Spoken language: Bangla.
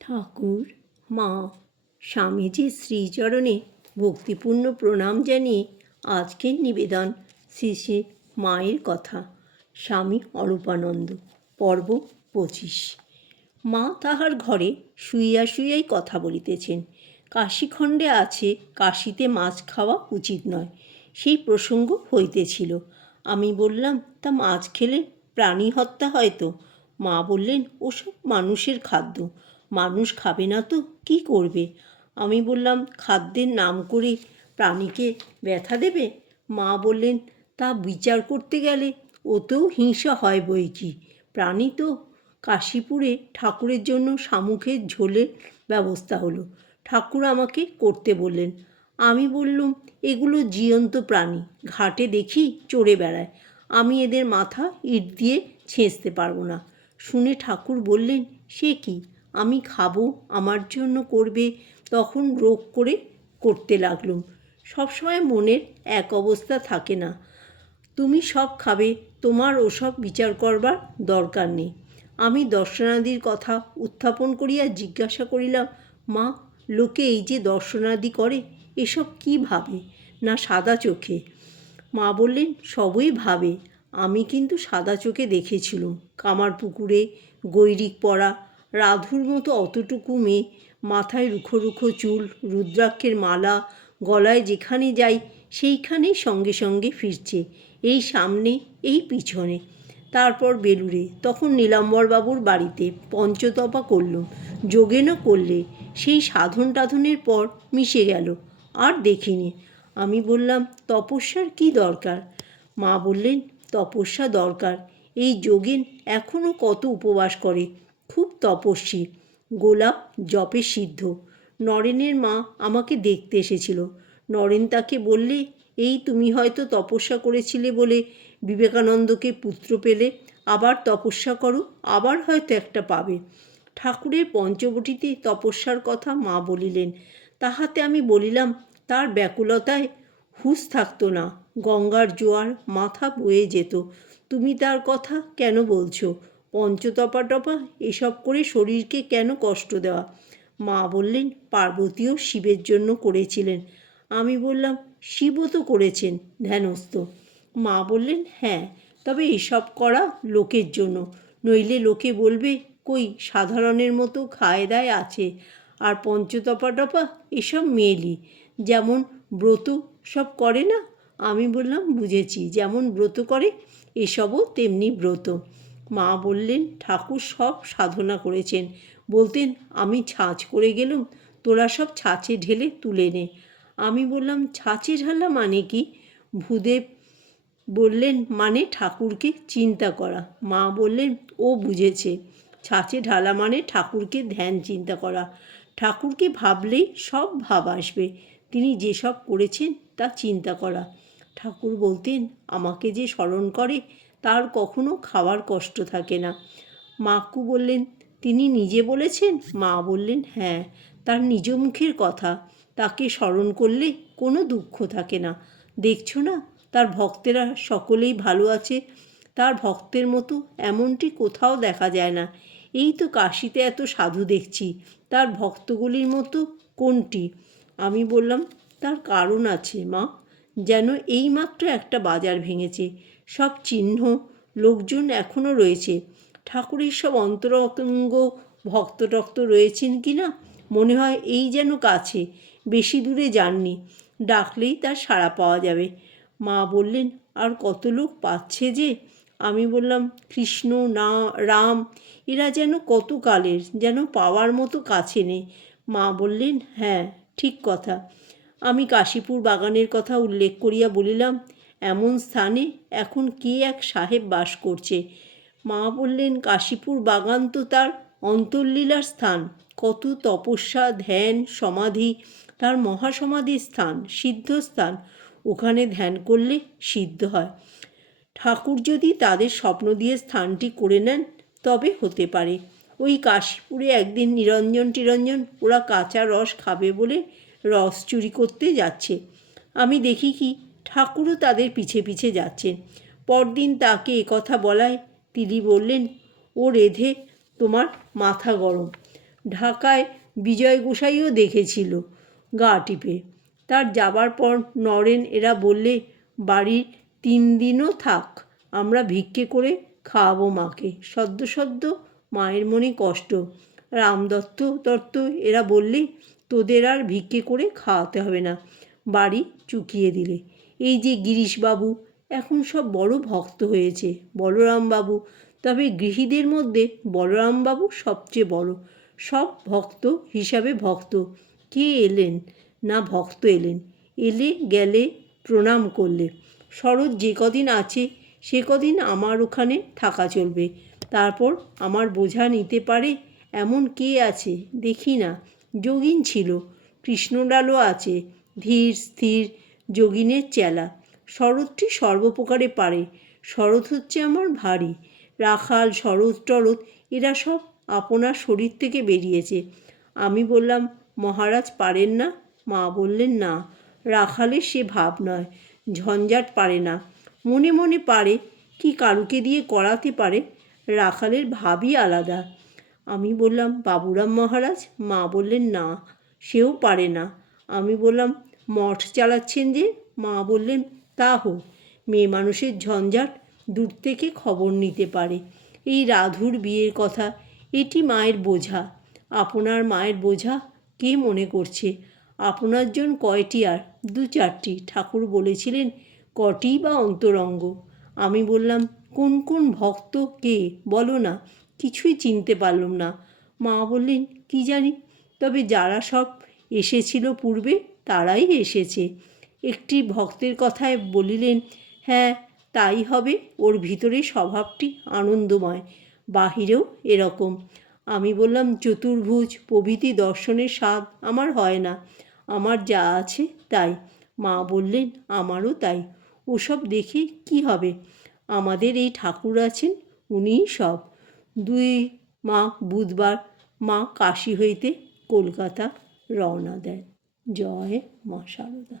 ঠাকুর, মা, স্বামীজির শ্রীচরণে ভক্তিপূর্ণ প্রণাম জানিয়ে আজকের নিবেদন শ্রী শ্রী মায়ের কথা। স্বামী অরূপানন্দ, পর্ব 25। মা তাহার ঘরে শুইয়া শুইয়াই কথা বলিতেছেন। কাশীখণ্ডে আছে, কাশীতে মাছ খাওয়া উচিত নয়, সেই প্রসঙ্গ হইতেছিল। আমি বললাম, তা মাছ খেলে প্রাণী হত্যা হয় তো? মা বললেন, ওসব মানুষের খাদ্য, মানুষ খাবে না তো কি করবে? আমি বললাম, খাদ্যের নাম করে প্রাণীকে ব্যথা দেবে? মা বললেন, তা বিচার করতে গেলে ওতেও হিংসা হয় বই কি। প্রাণী তো। কাশীপুরে ঠাকুরের জন্য শামুকের ঝোলের ব্যবস্থা হলো। ঠাকুর আমাকে করতে বললেন। আমি বললুম, এগুলো জীবন্ত প্রাণী, ঘাটে দেখি চড়ে বেড়ায়, আমি এদের মাথা ইট দিয়ে ছেঁচতে পারবো না। শুনে ঠাকুর বললেন, সে কি, আমি খাবো, আমার জন্য করবে? তখন রোগ করে করতে লাগলুম। সবসময় মনের এক অবস্থা থাকে না। তুমি সব খাবে, তোমার ওসব বিচার করবার দরকার নেই। আমি দর্শনাদির কথা উত্থাপন করিয়া জিজ্ঞাসা করিলাম, মা, লোকে এই যে দর্শনাদি করে, এসব কি ভাবে না সাদা চোখে? মা বললেন, সবই ভাবে। আমি কিন্তু সাদা চোখে দেখেছিলুম। কামারপুকুরে গৈরিক পরা, রাধুর মতো অতটুকু মেয়ে, মাথায় রুখো রুখো চুল, রুদ্রাক্ষের মালা, গলায় যেখানে যাই সেইখানেই সঙ্গে সঙ্গে ফিরছে, এই সামনে, এই পিছনে। তারপর বেলুড়ে, তখন নীলাম্বরবাবুর বাড়িতে পঞ্চতপা করলুম, যোগেনও করলে, সেই সাধন টাধনের পর মিশে গেল, আর দেখিনি। আমি বললাম, তপস্যার কি দরকার? মা বললেন, তপস্যা দরকার। এই যোগেন এখনও কত উপবাস করে, খুব তপস্বী। গোলাপ জপে সিদ্ধ। নরেনের মা আমাকে দেখতে এসেছিল। নরেন তাকে বললে, এই তুমি হয়তো তপস্যা করেছিলে বলে বিবেকানন্দকে পুত্র পেলে, আবার তপস্যা করো, আবার হয়তো একটা পাবে। ঠাকুরের পঞ্চবটিতে তপস্যার কথা মা বলিলেন। তাহাতে আমি বলিলাম, তার ব্যাকুলতায় হুঁশ থাকতো না, গঙ্গার জোয়ার মাথা বয়ে যেত। তুমি তার কথা কেন বলছো? পঞ্চতপা টপা এসব করে শরীরকে কেন কষ্ট দেওয়া? মা বললেন, পার্বতীও শিবের জন্য করেছিলেন। আমি বললাম, শিবও তো করেছেন ধ্যানস্থ। মা বললেন, হ্যাঁ, তবে এসব করা লোকের জন্য, নইলে লোকে বলবে, কই সাধারণের মতো খায় দায় আছে। আর পঞ্চতপা টপা এসব মেয়েলি, যেমন ব্রত সব করে না। আমি বললাম, বুঝেছি, যেমন ব্রত করে এসবও তেমনি ব্রত। মা বললেন, ঠাকুর সব সাধনা করেছেন, বলতেন, আমি ছাঁচ করে গেলুম, তোরা সব ছাঁচে ঢেলে তুলে নে। আমি বললাম, ছাঁচে ঢালা মানে কি? ভূদেব বললেন, মানে ঠাকুরকে চিন্তা করা। মা বললেন, ও বুঝেছে, ছাঁচে ঢালা মানে ঠাকুরকে ধ্যান চিন্তা করা। ঠাকুরকে ভাবলেই সব ভাব আসবে, তিনি যেসব করেছেন তা চিন্তা করা। ঠাকুর বলতেন, আমাকে যে স্মরণ করে তার কখনো খাওয়ার কষ্ট থাকে না। মাকু বললেন, তিনি নিজে বলেছেন? মা বললেন, হ্যাঁ, তার নিজ মুখের কথা। তাকে স্মরণ করলে কোনো দুঃখ থাকে না। দেখছো না, তার ভক্তেরা সকলেই ভালো আছে। তার ভক্তের মতো এমনটি কোথাও দেখা যায় না। এই তো কাশীতে এত সাধু দেখছি, তার ভক্তগুলির মতো কোনটি? আমি বললাম, তার কারণ আছে মা। যেন এইমাত্র একটা বাজার ভেঙেছে, সব চিহ্ন, লোকজন এখনও রয়েছে। ঠাকুরের সব অন্তরঙ্গ ভক্ত রয়েছেন কি না মনে হয় এই যেন কাছে, বেশি দূরে যাননি, ডাকলেই তার সাড়া পাওয়া যাবে। মা বললেন, আর কত লোক পাচ্ছে যে? আমি বললাম, কৃষ্ণ না রাম এরা যেন কত কালের, যেন পাওয়ার মতো কাছে নেই। মা বললেন, হ্যাঁ, ঠিক কথা। আমি কাশীপুর বাগানের কথা উল্লেখ করিয়া বলিলাম, এমন স্থানে এখন কে এক সাহেব বাস করছে। মা বললেন, কাশীপুর বাগান তো তার অন্তর্লীলার স্থান, কত তপস্যা, ধ্যান, সমাধি, তার মহাসমাধির স্থান, সিদ্ধস্থান। ওখানে ধ্যান করলে সিদ্ধ হয়। ঠাকুর যদি তাদের স্বপ্ন দিয়ে স্থানটি করে নেন তবে হতে পারে। ওই কাশীপুরে একদিন নিরঞ্জন টিরঞ্জন ওরা কাঁচা রস খাবে বলে রস চুরি করতে যাচ্ছে। আমি দেখি কি, ঠাকুরও তাদের পিছে পিছে যাচ্ছেন। পরদিন তাকে একথা বলায় তিনি বললেন, ও রেধে তোমার মাথা গরম। ঢাকায় বিজয় গোসাইও দেখেছিল গা টিপে। তার যাবার পর নরেন এরা বললে, বাড়ির 3 দিনও থাক, আমরা ভিক্ষে করে খাওয়াবো মাকে। সদ্য সদ্য মায়ের মনে কষ্ট। রামদত্ত এরা বললে, তোদের আর ভিক্ষে করে খাওয়াতে হবে না, বাড়ি চুকিয়ে দিলে। এই যে গিরিশবাবু এখন সব বড় ভক্ত হয়েছে, বলরামবাবু, তবে গৃহীদের মধ্যে বলরামবাবু সবচেয়ে বড়, সব ভক্ত হিসাবে ভক্ত। কে এলেন না ভক্ত এলেন, এলে গেলে প্রণাম করলে। শরৎ যে কদিন আছে সে কদিন আমার ওখানে থাকা চলবে, তারপর আমার বোঝা নিতে পারে এমন কে আছে দেখি না। যোগিন ছিল, কৃষ্ণলালও আছে, ধীর স্থির যোগিনের চেলা। শরৎটি সর্বপ্রকারে পারে, শরৎ হচ্ছে আমার ভারী। রাখাল শরৎ টরৎ এরা সব আপনার শরীর থেকে বেরিয়েছে। আমি বললাম, মহারাজ পারেন না? মা বললেন, না, রাখালের সে ভাব নয়, ঝঞ্ঝাট পারে না, মনে মনে পারে, কি কারুকে দিয়ে করাতে পারে, রাখালের ভাবই আলাদা। আমি বললাম, বাবুরাম মহারাজ? মা বললেন, না, সেও পারে না। আমি বললাম, মঠ চালাচ্ছেন যে? মা বললেন, তা হোক, মেয়ে মানুষের ঝঞ্ঝাট দূর থেকে খবর নিতে পারে। এই রাধুর বিয়ের কথা, এটি মায়ের বোঝা। আপনার মায়ের বোঝা কে মনে করছে? আপনার জন কয়টি? আর 2-4টি। ঠাকুর বলেছিলেন, কটি বা অন্তরঙ্গ? আমি বললাম, কোন কোন ভক্ত কে বলো না, কিছুই চিনতে পারলাম না। মা বললেন, কি জানি, তবে যারা সব এসেছিল পূর্বে তারাই এসেছে। একটি ভক্তের কথায় বলিলেন, হ্যাঁ তাই হবে, ওর ভিতরে স্বভাবটি আনন্দময়, বাহিরেও এরকম। আমি বললাম, চতুর্ভুজ প্রভৃতি দর্শনের স্বাদ আমার হয় না, আমার যা আছে তাই। মা বললেন, আমারও তাই, ওসব দেখে কি হবে, আমাদের এই ঠাকুর আছেন, উনিই সব। 2 মা বুধবার মা কাশী হইতে কলকাতা রওনা দেন। জয় মা শারদা।